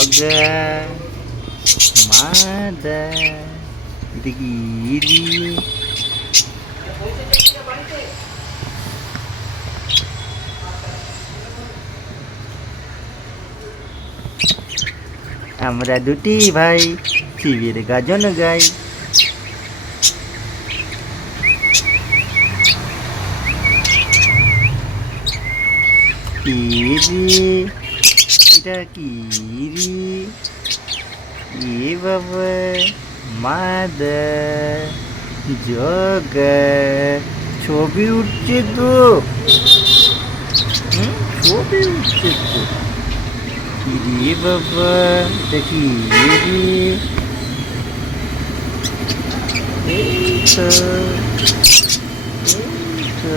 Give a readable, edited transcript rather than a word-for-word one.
জগা মাদা, এটা কি রি? আমরা দুটি ভাই শিবের গাজন গাই। কি রে, এটা কি রে? এ বাবা, মাদা জগা, ছবি উঠছে তো, ছবি উঠছে তো। কি রে বাবা, দেখি রে, এই তো, এই তো।